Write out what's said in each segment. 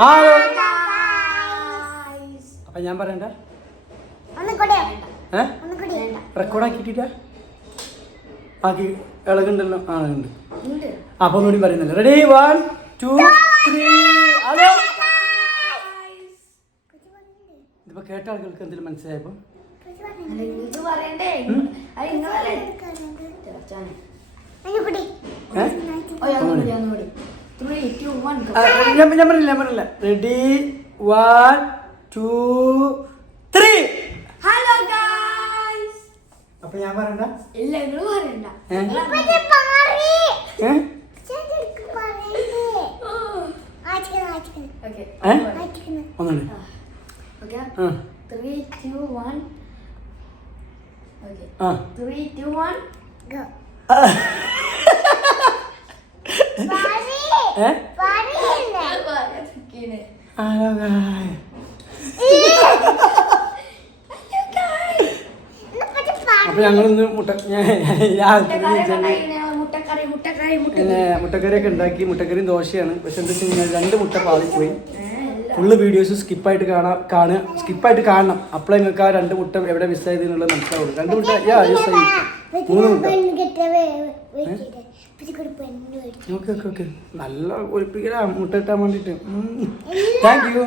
Hello അപ്പൊ ഞാൻ പറയണ്ട? ഏ? റെക്കോർഡ് ആക്കിയിട്ടില്ല? ആക്കി ഇളകുണ്ടല്ലോ ആ ഉണ്ട്. അപ്പൊ ഒന്നുകൂടി പറയുന്നില്ല ready one two three hello ഇതിപ്പോ കേട്ട ആളുകൾക്ക് എന്തെങ്കിലും മനസ്സിലായപ്പോ? ഇത് പറയണ്ടേ? ഞാൻ ഞാൻ പറഞ്ഞില്ല ഞാൻ പറഞ്ഞില്ല. Ready one two three hello guys. അപ്പൊ ഞാൻ പറയണ്ട? ഇല്ല നിങ്ങൾ പറയണ്ട. ഒന്നുണ്ട് Okay. ആ. Three, two, one. Okay. ആ Three, two, one. ഏ അത് പറയാൻ നിക്കീന്. ഹലോ ഗായ് അപ്പൊ ഞങ്ങളിന്ന് മുട്ട മുട്ടക്കറി ഒക്കെ ഉണ്ടാക്കി മുട്ടക്കറിയും ദോശയാണ്. പക്ഷെ എന്താ വെച്ച് കഴിഞ്ഞാൽ രണ്ട് മുട്ട പാളിപ്പോയി. ഫുള്ള് വീഡിയോസ് സ്കിപ്പായിട്ട് കാണാൻ കാണുക. സ്കിപ്പായിട്ട് കാണണം. അപ്പോഴേ നിങ്ങൾക്ക് ആ രണ്ട് മുട്ട എവിടെ മിസ്സായത് എന്നുള്ളത് മനസ്സിലാവുള്ളൂ. രണ്ട് മുട്ട യാ യെസ് ആയി മൂന്ന് മുട്ട. Okay okay okay. നല്ല ഒഴിപ്പിക്കലാ മുട്ട കിട്ടാൻ വേണ്ടിയിട്ട് താങ്ക് യു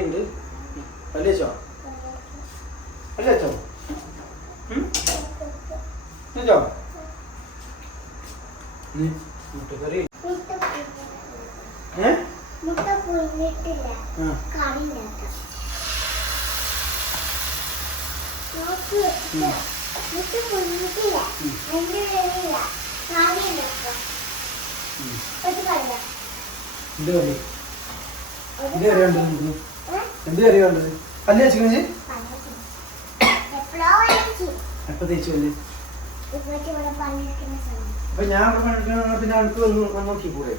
ഉണ്ട്. അല്ലേ ചോ അല്ലേ വെച്ചോ ചോ മുട്ടക്കറി മുട്ട പുഴുങ്ങിട്ടില്ല കറി ഉണ്ടാക്കാം മുട്ട പുഴുങ്ങിട്ടില്ല കറി ഉണ്ടാക്കാം എന്ത് കറി നമുക്ക് എന്ത് കറി വേണ്ടത് പല്ല് കഴിച്ചു എപ്പോ തേച്ചു പല്ല്? അപ്പൊ ഞാൻ പണിയെടുക്കണ പിന്നെ എനിക്ക് വന്ന് വന്ന് നോക്കി കൂടെ.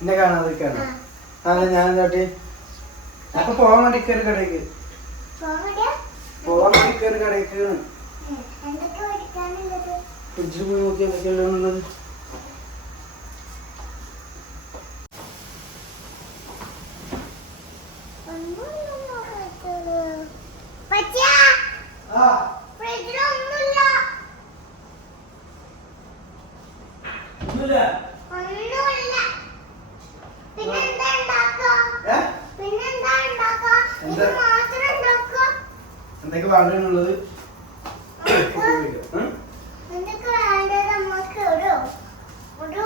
എന്നെ കാണാതിരിക്കാണ് ആ. അതെ ഞാൻ എന്താട്ടി? അപ്പൊ പോവാൻ വേണ്ടി കയറി കടയ്ക്ക് പോവാൻ വേണ്ടി കയറി കടയ്ക്ക് ഫ്രിഡ്ജിൽ പോയി നോക്കി എന്തൊക്കെയാണുള്ളത് ഒന്നുമില്ല. നോക്കത്തുള്ളൂ. പറ്റിയാ? ആ ഫ്രിഡ്ജിലൊന്നുമില്ല. ഒന്നുമില്ല ഒന്നുമില്ല. പിന്നെന്താ ഉണ്ടാക്കുക? ഏ പിന്നെന്താ ഉണ്ടാക്കുക? ഇത് എന്താ? മാത്രം ഉണ്ടാക്കുക? എന്തൊക്കെ വാങ്ങാനുള്ളത് ഉം? എന്തൊക്കെ വേണ്ടത് നമുക്ക് ഒരു ഒരു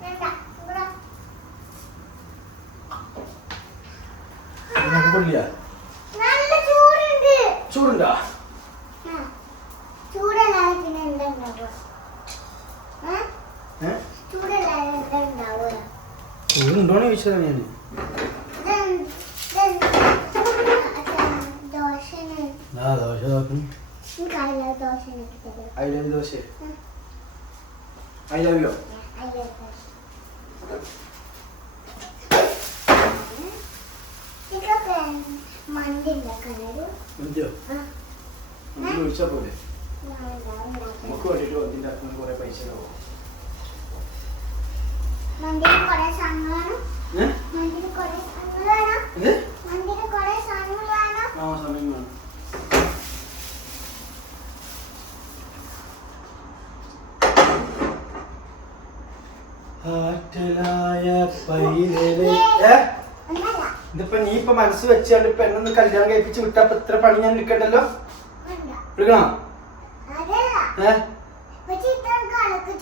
വേണ്ട ഇവിടെ എന്തൊക്കെ കൊള്ളിയ നല്ല ചൂടുണ്ട് ചൂടുണ്ടോ ആ. ചൂടല്ലാതെ പിന്നെ എന്താ ഉണ്ടാവുക ഏ? ഏ ചൂടല്ലാതെ എന്താ ഉണ്ടാവുക ചൂടുണ്ടോന്ന് ചോദിച്ചതാണ് ഞാൻ ദോശന് ആ ദോശ നോക്കും എനിക്കറിയില്ല ദോശന് തരും I love dosa I love you ഇതൊക്കെ മന്തി ചോദിച്ചാൽ പോലെ നമുക്ക് വേണ്ടിയിട്ട് വന്നിട്ട് അക്കൗണ്ട് കുറെ പൈസ ആവും മന്തിയിൽ കുറെ സാധനങ്ങളാണ് ഏ മന്തിയിൽ കുറെ സാധനങ്ങളാണ് ഇത് മന്തിയിൽ കുറെ സാധനങ്ങളാണ് ആ സമയം വേണം ആറ്റലായ ഇതിപ്പോ നീ ഇപ്പൊ മനസ്സ് വെച്ചാണ്ട് ഇപ്പൊ എന്നൊന്ന് കല്യാണം കഴിപ്പിച്ച് വിട്ടാ ഇത്ര പണി ഞാൻ എടുക്കണ്ടല്ലോ? എടുക്കണോ?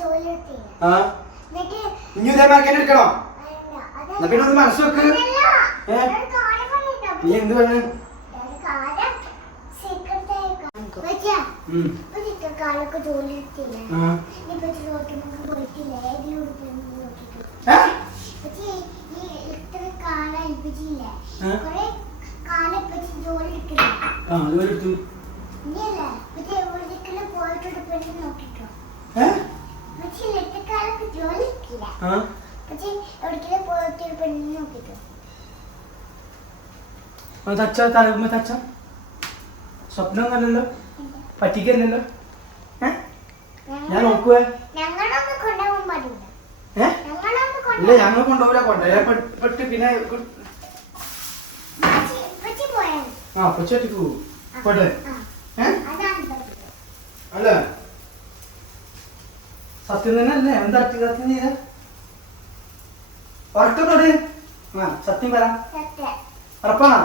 ജോലി ആ? പിന്നെ ഒന്ന് മനസ്സ് വെക്ക്. നീ എന്ത് പറഞ്ഞു? ജോലി സ്വപ്നല്ലോ പറ്റിക്കല്ലോ ഞാൻ നോക്കുവേ. ഞങ്ങളൊന്ന് കൊണ്ടുപോകാൻ പറ്റും ഇല്ല ഞങ്ങൾ കൊണ്ടുപോകില്ല കൊണ്ടുപോയാ പെട്ട് പിന്നെ ആ പൊച്ചോട്ടിക്ക് പോകും പോട്ടെ? അല്ല. സത്യം തന്നെ അല്ലേ? എന്താ സത്യം ചെയ്ത? ഉറക്കത്തോട് ആ സത്യം പറ. ഉറപ്പാണോ?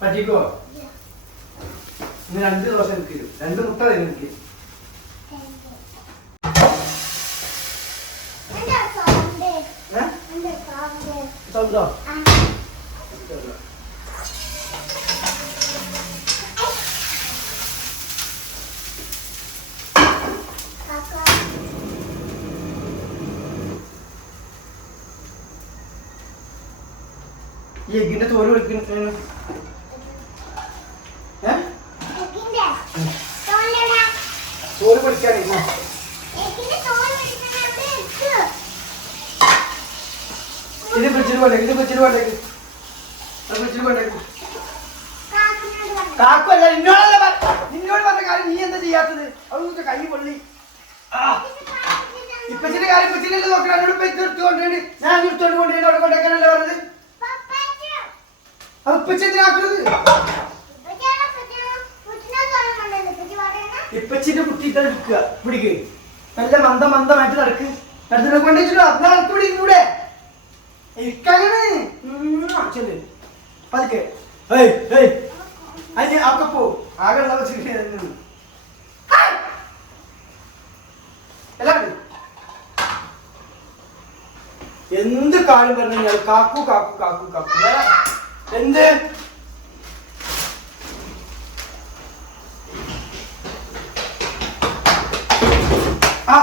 പറ്റിക്കോ? ഇന്ന് രണ്ട് ദിവസം എനിക്ക് രണ്ട് മുട്ട തരും എനിക്ക് എന്താ സൗണ്ട് ഏ? എന്താ സൗണ്ട് സൗണ്ടോ ആ കാക്ക ഈ എഗ്ഗിന്റെ തോൽ വെക്കുന്ന ഏ എക്കിന്റെ തോലെടാ തോൽ പൊളിക്കാനേ ആ. എക്കിന്റെ തോൽ പിടിക്കുന്ന അവിടെ ഇട്ടു ഇത് ഫ്രിഡ്ജിൽ കൊണ്ടേക്ക് ഇത് ഫ്രിഡ്ജിൽ കൊണ്ടേക്ക് അത് ഫ്രിഡ്ജിൽ കൊണ്ടേക്ക് കാക്കിനോട് പറഞ്ഞു കാക്കുമല്ല നിന്നോടല്ല നിന്നോട് പറഞ്ഞ കാര്യം നീ എന്താ ചെയ്യാത്തത്? അതൊക്കെ കൈ പൊള്ളി. ഇപ്പച്ചിന്റെ കാര്യം ഇപ്പച്ചിനല്ലേ നോക്കണം. എന്നോട് ഇപ്പൊ എടുത്ത് കൊണ്ടുപോയി ഞാൻ ഇത് എടുത്തോണ്ട് കൊണ്ടുപോയി അവിടെ കൊണ്ടേക്കാനല്ലേ പറഞ്ഞത്? അത് ഇപ്പച്ചി എന്തിനാക്കുന്നത് ഇപ്പച്ചിന്റെ കുട്ടി ഇതാ എടുക്കുക. പിടിക്ക്. നല്ല മന്ദ മന്ദമായിട്ട് നടക്ക്. നടത്തിനെ കൊണ്ടുവച്ചിട്ടോ എന്നാ നടക്ക് പിടി ഇവിടെ ഇരിക്കാനാണ്. ചെല്ല്. പതുക്കെ. ഏയ് ഏയ്. അതിന് ഒക്കെ പോ. ആകെ ഉള്ള എല്ലാവരും എന്ത് കാലം പറഞ്ഞു ഞാൻ കാക്കു കാക്കു കാക്കു കാക്കു. എന്ത്? ആ.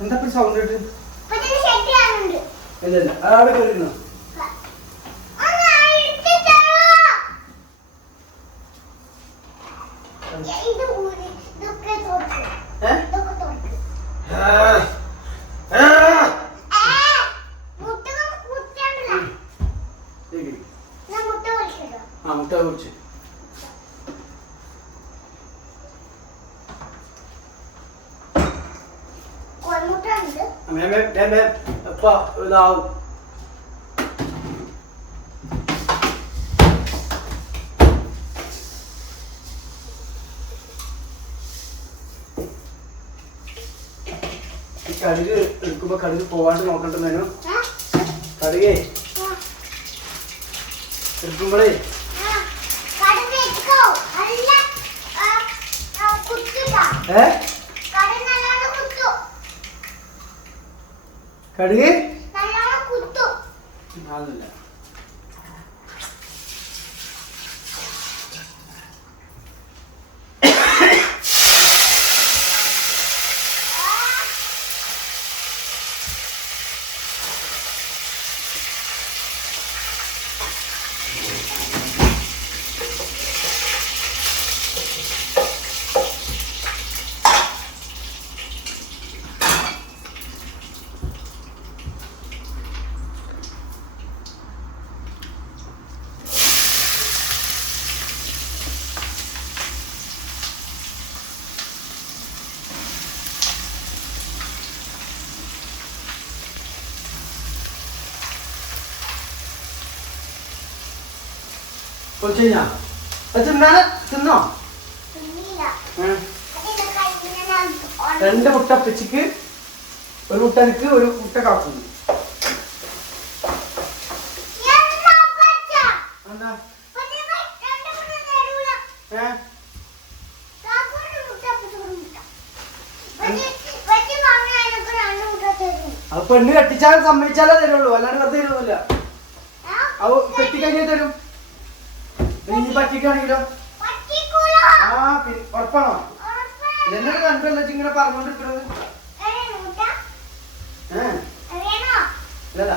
എന്താ സൗണ്ട് ഇല്ല ഇല്ല. അവിടെ കയറിയിരുന്നോ ഏ ആ. ആ. ഇരിക്ക്. ആ മുട്ട കുറിച്ച് മേമേ മേമേ എപ്പ ഇതാവും കടുക് എടുക്കുമ്പോ കടുക് പോവാണ്ട് നോക്കണ്ടെന്നേനു കടുകേ. എടുക്കുമ്പോഴേ ഏ? കടുക് കൊച്ചു കഴിഞ്ഞാ അത് തിന്നാനെ? തിന്നോ? ഏ? രണ്ട് മുട്ട പിച്ചിക്ക് ഒരു മുട്ട എനിക്ക് ഒരു മുട്ട കാക്കുന്നു എന്താ ഏ? അത് പെണ്ണ് കെട്ടിച്ചാൽ സമ്മതിച്ചാലേ തരുള്ളൂ അല്ലാണ്ട് വെറുതെ തരുന്നില്ല അത് കെട്ടിക്കഴിഞ്ഞേ തരും ഇനി പറ്റിക്കാണെങ്കിലോ ആ പി- ഉറപ്പാണോ? എന്നോട് കണ്ടല്ലോ ഇങ്ങനെ പറഞ്ഞോണ്ടിരിക്കണത്? ഇല്ലല്ല.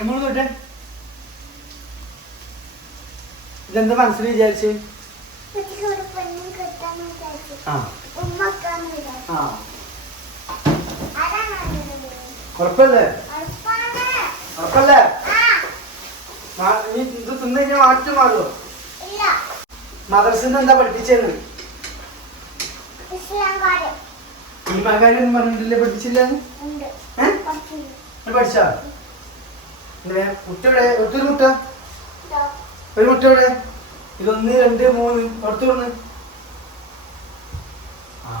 ഒന്നുകൂടി തൊട്ടെ ഇതെന്താ മനസ്സിൽ വിചാരിച്ച്? ഉപ്പച്ചിക്ക് ഉറപ്പല്ലേ നീ ഇത് തിന്നു കഴിഞ്ഞാൽ മാറ്റം മാറുമോ. മദർസിന്ന് എന്താ പഠിപ്പിച്ചു ഇസ്ലാം കാര്യം ഈ മകാര്യം പറഞ്ഞിട്ടില്ലേ പഠിപ്പിച്ചില്ല പഠിച്ചാ? കുട്ടിയുടെ മുട്ട ഇതോ. ഒരു കുട്ടിയുടെ ഇത് ഇതൊന്ന് രണ്ട് മൂന്ന് പുറത്തു വന്ന്. ആ.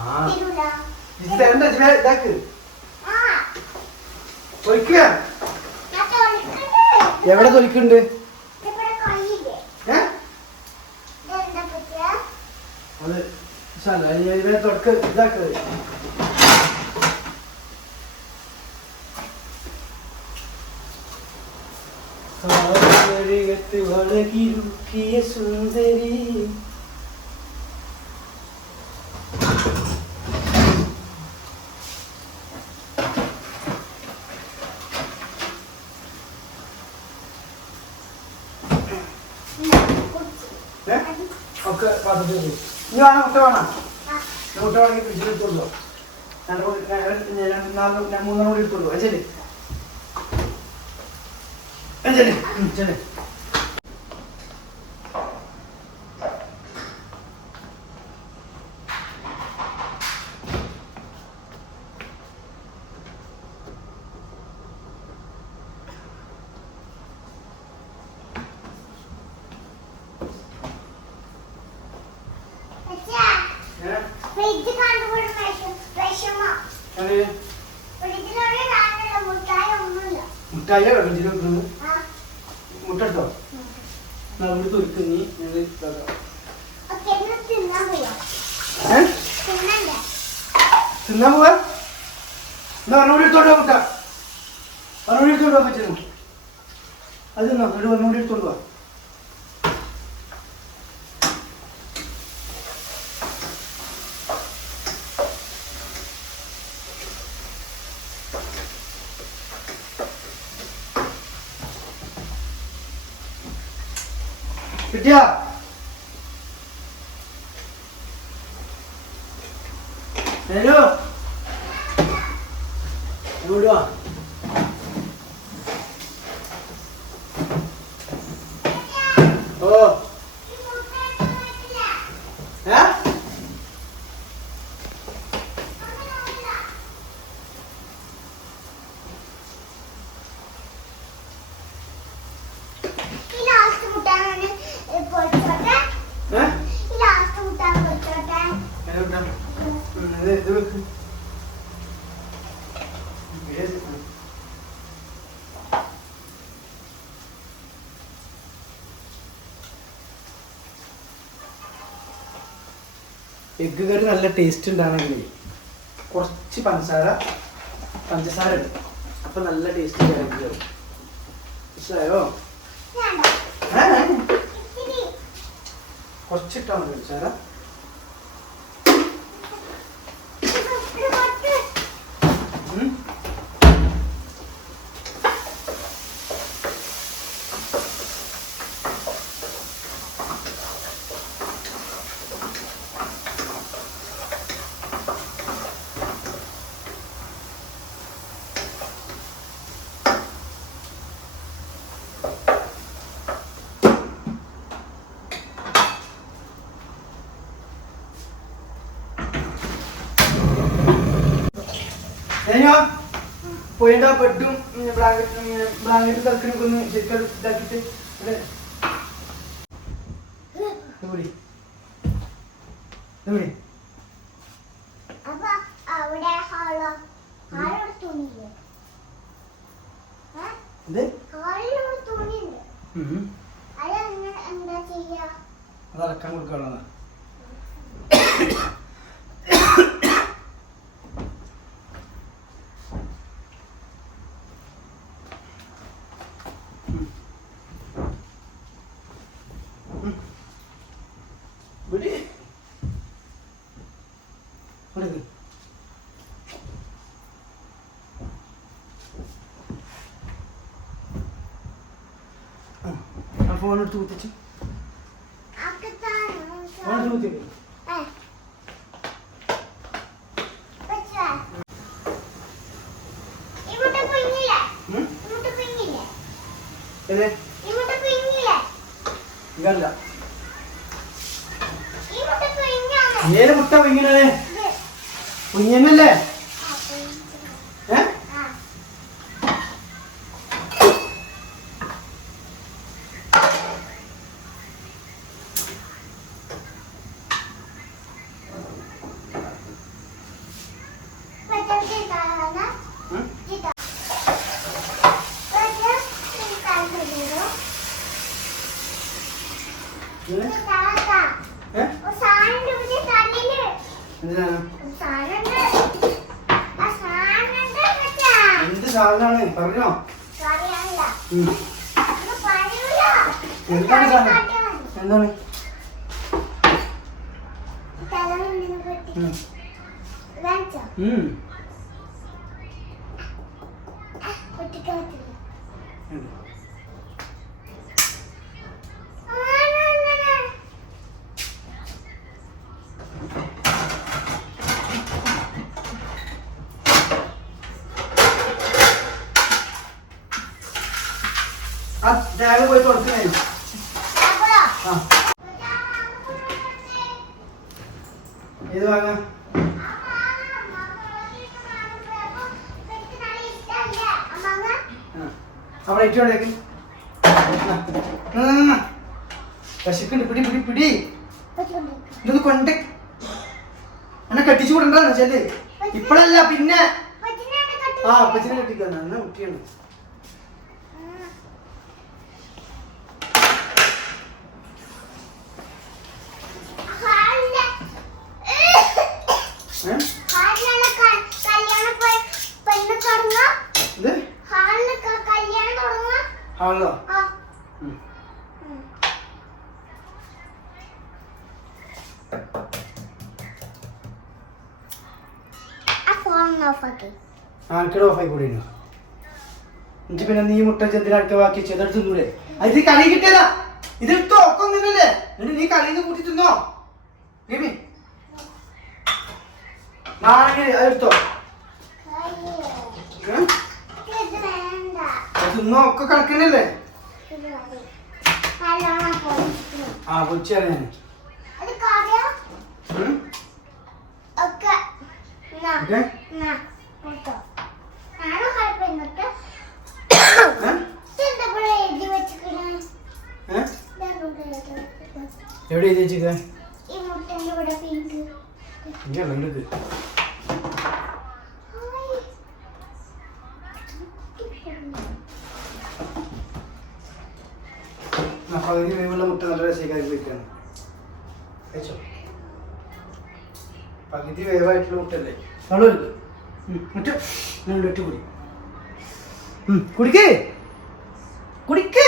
ഇതാക്ക്. തൊലിക്കട്ടെ. എവിടെ തൊലിക്കുണ്ട്? അത് തൊടക്ക് കാവരികത്ത് വളകിരുക്കിയ സുന്ദരി കുടിച്ച്. ഏ? വെച്ചു. ഇനി വേണം മുട്ട വേണം. മുട്ട വേണമെങ്കിൽ നാല് മൂന്നെണ്ണം കൂടി എടുത്തോളൂ ശരി. ശരി. ശരി. വെക്കുന്നു ആ, മുട്ട ഇവിടെ തൊലിക്കുന്നി ഞങ്ങൾ തിന്നാൻ പോവാ? 是这样。എഗ്ഗ് കറി നല്ല ടേസ്റ്റ് ഉണ്ടാണെങ്കിൽ കുറച്ച് പഞ്ചസാര പഞ്ചസാര ഇടും. അപ്പൊ നല്ല ടേസ്റ്റ് കറി മനസ്സിലായോ? വേണ്ട ഏ? ഇത്തിരി കുറച്ചിട്ടാ മതി പഞ്ചസാര ഇത് ഇത് കുറച്ച് ഉം. കഴിഞ്ഞോ പോയിട്ടാ ബെഡും ബ്ലാങ്കറ്റ് ബ്ലാങ്കറ്റ് അതെ ഒന്ന് ശരിക്കും അതെ അതെ ഇവിടെ 오늘 두고 되지? 아까 오늘 두고 되지? എന്ത് സാധനമാണ്? പറഞ്ഞോ. എന്താണ് സാധനം? എന്താണ്? ഉം. വാങ്ങിച്ചോ ഉം. പൊട്ടിക്കാൻ പറ്റില്ല ഉം. ആ പോയി തുറക്കുന്നേ വാങ്ങാം. അവിടെ പിടി പിടി പിടി. ഇതൊന്ന് കൊണ്ട്. എന്നെ കെട്ടിച്ചു വിടണ്ടെന്ന് ചെല്ല് ഇപ്പഴല്ല പിന്നെ. ആ അപ്പച്ചനെ കെട്ടിക്കാന്ന് കുട്ടിയാണ്. ആർക്കടെ ഓഫായി കൂടി എന്നിട്ട് പിന്നെ നീ മുട്ട ചെന്തിനടുക്ക ബാക്കി ചെതെടുത്ത് തിന്നൂടെ അത് ഈ കളി കിട്ടിയല്ല ഇത് എടുത്തോ ഒക്കെ നിന്നല്ലേ എന്നിട്ട് നീ കളിന്ന് നിന്ന് കൂട്ടി തിന്നോ ബേബി നാളെ അതെടുത്തോ തിന്നോ ഒക്കെ പൊളിച്ചു ആ കൊച്ചിയാണ് ഞാൻ ഓക്കേ? എവിടെ എഴുതി വെച്ചിരിക്കുന്നെ? ഈ മുട്ടന്റെ ഇവിടെ പിങ്ക്. ഇങ്ങനെയല്ല, ഇങ്ങോട്ട്. ഹായ്. ആ, പകുതി വേവുള്ള മുട്ട നല്ല രസീകാരി വെക്കാണ്. കഴിച്ചോ? പകുതി വേവായിട്ടുള്ള മുട്ടല്ലേ അവൾ ഞാൻ ഒറ്റ കുടി. ഉം, കുടിക്കേ. കുടിക്കേ.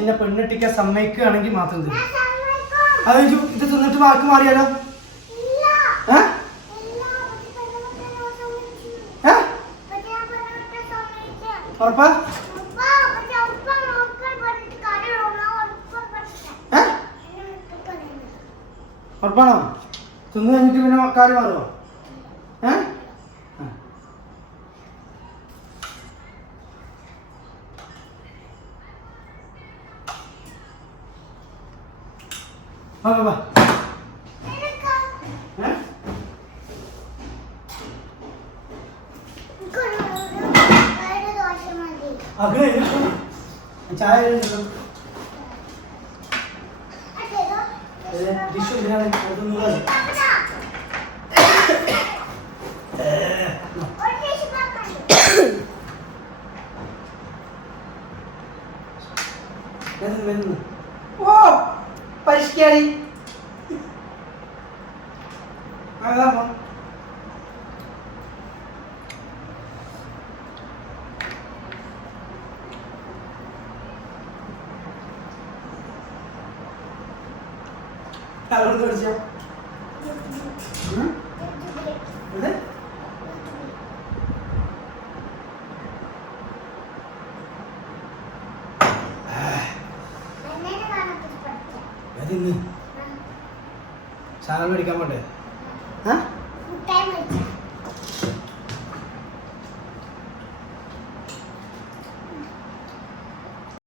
അതിന്റെ പെണ്ണിട്ടിക്കാൻ സമ്മതിക്കുകയാണെങ്കിൽ മാത്രം തരും. അത് ഇത് തിന്നിട്ട് ബാക്കി മാറിയാലോ. ഉറപ്പാ. ഉറപ്പാണോ? തിന്നു കഴിഞ്ഞിട്ട് പിന്നെ കാര്യം മാറുമോ വാ വാ വാ. അഗ്രഹം ചായ അവിടെ പഠിച്ചോ? സാധനം മേടിക്കാൻ പോണ്ടേ?